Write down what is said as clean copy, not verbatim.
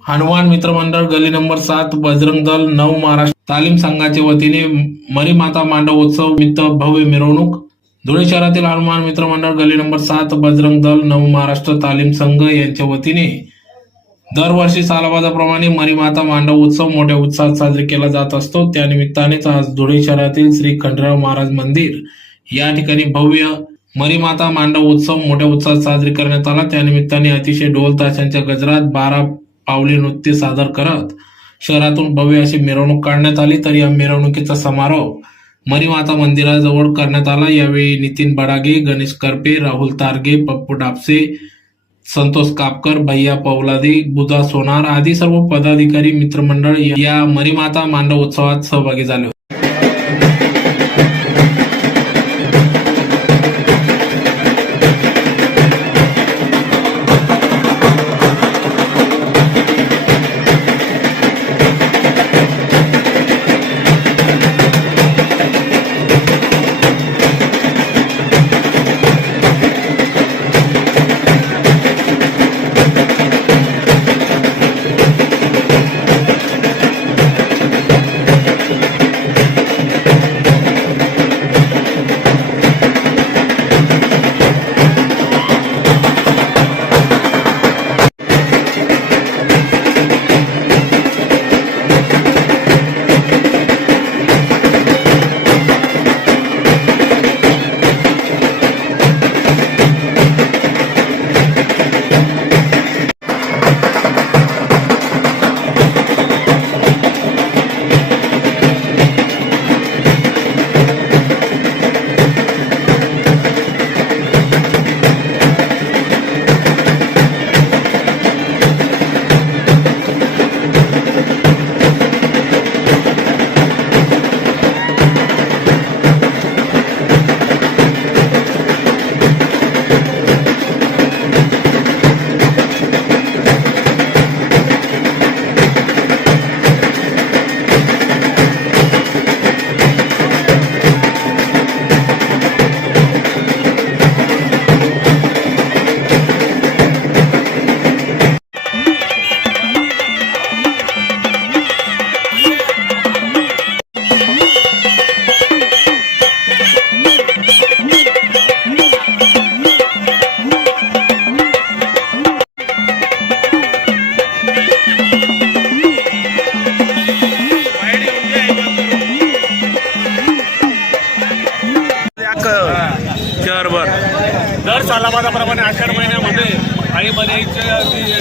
हनुमान मित्र मंडळ गली नंबर 7 बजरंग दल 9 महाराष्ट्र तालीम संघाच्या वतीने मरीमाता मांडव उत्सव निमित्त भव्य मिरवणूक। धुळे शहरातील हनुमान मित्र मंडळ गली नंबर 7 बजरंग दल 9 महाराष्ट्र तालीम संघ यांच्या वतीने दरवर्षी सालाबादाप्रमाणे मरीमाता मांडव उत्सव मोठ्या उत्साहात साजरा केला जात असतो। त्यानिमित्तानेच आज धुळे शहरातील श्री खंडेराव महाराज मंदिर या ठिकाणी भव्य मरीमाता मांडव उत्सव मोठ्या उत्साहात साजरी करण्यात आला। त्यानिमित्ताने अतिशय ढोल ताशांच्या गजरात 12 पावले नृत्य सादर करत शहरातून भव्य अशी मिरवणूक काढण्यात आली। तर या मिरवणुकीचा समारोप मरीमाता मंदिराजवळ करण्यात आला। यावेळी नितीन बडागे, गणेश करपे, राहुल तारगे, पप्पू डापसे, संतोष कापकर, भैया पौलादे, बुधा सोनार आदी सर्व पदाधिकारी मित्रमंडळ या मरीमाता मांडव उत्सवात सहभागी झाले होते। शहरभर दर सालाबादाप्रमाणे आषाढ महिन्यामध्ये आई बहिणीच्या